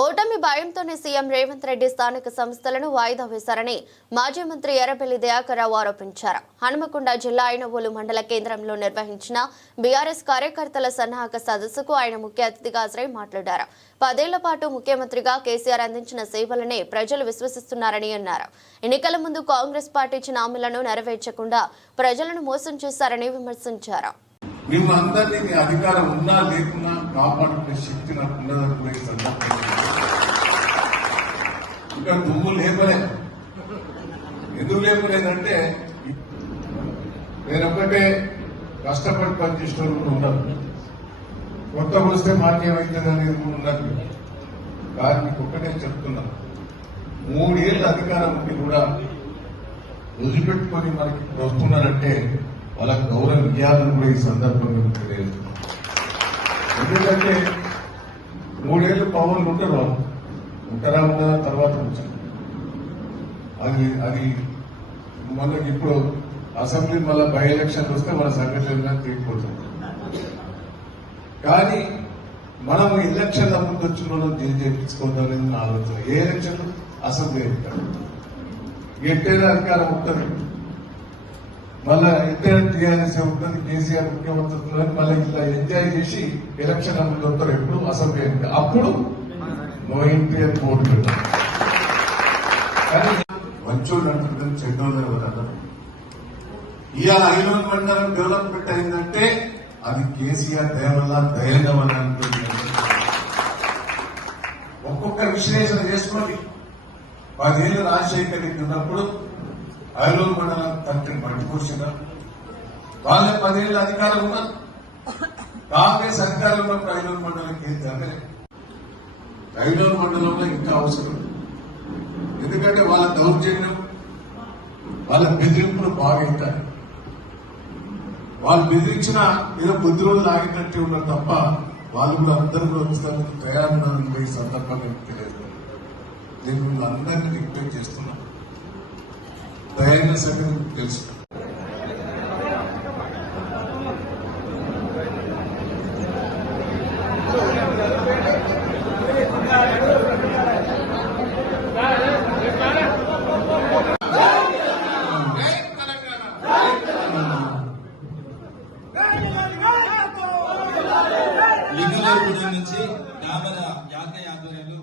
ఓటమి భయంతోనే సీఎం రేవంత్ రెడ్డి స్థానిక సంస్థలను వాయిదా వేశారని మాజీ మంత్రి ఎర్రబెల్లి దయాకర్రావు ఆరోపించారు. హనుమకొండ జిల్లా ఐనవోలు మండల కేంద్రంలో నిర్వహించిన బీఆర్ఎస్ కార్యకర్తల సన్నాహక సదస్సుకు ఆయన ముఖ్య అతిథిగా హాజరై మాట్లాడారు. పదేళ్ళ పాటు ముఖ్యమంత్రిగా కేసీఆర్ అందించిన సేవలనే ప్రజలు విశ్వసిస్తున్నారని అన్నారు. ఎన్నికల ముందు కాంగ్రెస్ పార్టీ ఇచ్చిన హామీలను నెరవేర్చకుండా ప్రజలను మోసం చేశారని విమర్శించారు. మిమ్మల్ని అందరినీ మీ అధికారం ఉన్నా లేకున్నా కాపాడుకునే శక్తి నాకు ఉన్నదని కూడా ఇక్కడ దుమ్ము లేపలే ఎందుకు లేపలేదంటే నేనొక్కటే కష్టపడి పనిచేసిన వాళ్ళు కూడా కొత్త వస్తే మాకేమైతుంది అనేది కూడా ఉన్నది కానీ మీకు ఒక్కటే చెప్తున్నా. మూడేళ్ళ అధికారం ఉండి కూడా వదిలిపెట్టుకొని మనకి వస్తున్నారంటే వాళ్ళకు గౌరవం ఇవ్వాలని కూడా ఈ సందర్భంగా తెలియజేస్తున్నాం ఎందుకంటే మూడేళ్ళు పవన్ ఉంటారు ఉంటారా ఉండదా? తర్వాత వచ్చారు అది అది మనకి ఇప్పుడు అసెంబ్లీ మళ్ళీ బై ఎలక్షన్ వస్తే మన సంఘటన ఏంటంటే తీరిపోతుంది. కానీ మనం ఎలక్షన్ ముందు వచ్చిన మనం జైలు చేయించుకోవద్దని నా ఆలోచన. ఏ ఎలక్షన్? అసెంబ్లీ ఎన్నికలు. ఎట్టైనా అధికారం ఉంటుంది. మళ్ళా ఎట్టైనా టీఆర్ఎస్ ఉంటుంది కేసీఆర్ ముఖ్యమంత్రి వస్తున్నారు మళ్ళీ ఇట్లా ఎంజాయ్ చేసి ఎలక్షన్ అనుకుంటారు ఎప్పుడు? అసెంబ్లీ అప్పుడు నో ఎంట్రీ అని ఓటు పెట్టారు కానీ మంచోడు అంటుందని చెడ్డోళ్ళు ఎవరన్నారు ఇవాళ ఐలోన్ మండలం డెవలప్మెంట్ అయిందంటే అది కేసీఆర్ దయ వల్ల ధైర్యం వల్ల అనుకుంటుంది ఒక్కొక్క విశ్లేషణ చేసుకోండి. పదేళ్ళు రాజశేఖర్ రెడ్డి ఉన్నప్పుడు ఐలోన్ మండలం తండ్రి పట్టుకొచ్చినా వాళ్ళే పదేళ్ళ అధికారం ఉన్నా? కాంగ్రెస్ అధికారం ఉన్నప్పుడు ఐలోన్ మండలం ఏం జరగలేదు ఐలోన్ మండలంలో ఇంకా అవసరం ఎందుకంటే వాళ్ళ దౌర్జన్యం వాళ్ళ బెదిరింపులు బాగా వాళ్ళు బెదిరించిన ఏదో కొద్ది రోజులు ఆగినట్టే ఉన్నారు తప్ప వాళ్ళు కూడా అందరూ కూడా వస్తారు తయారున్నారు ఈ సందర్భంగా తెలియదు. నేను అందరినీ రిక్వెస్ట్ చేస్తున్నాను. తయారైన సంగతి మీకు తెలుసు. లింగలూరు నుంచి నామల యాత్ర యాత్రలో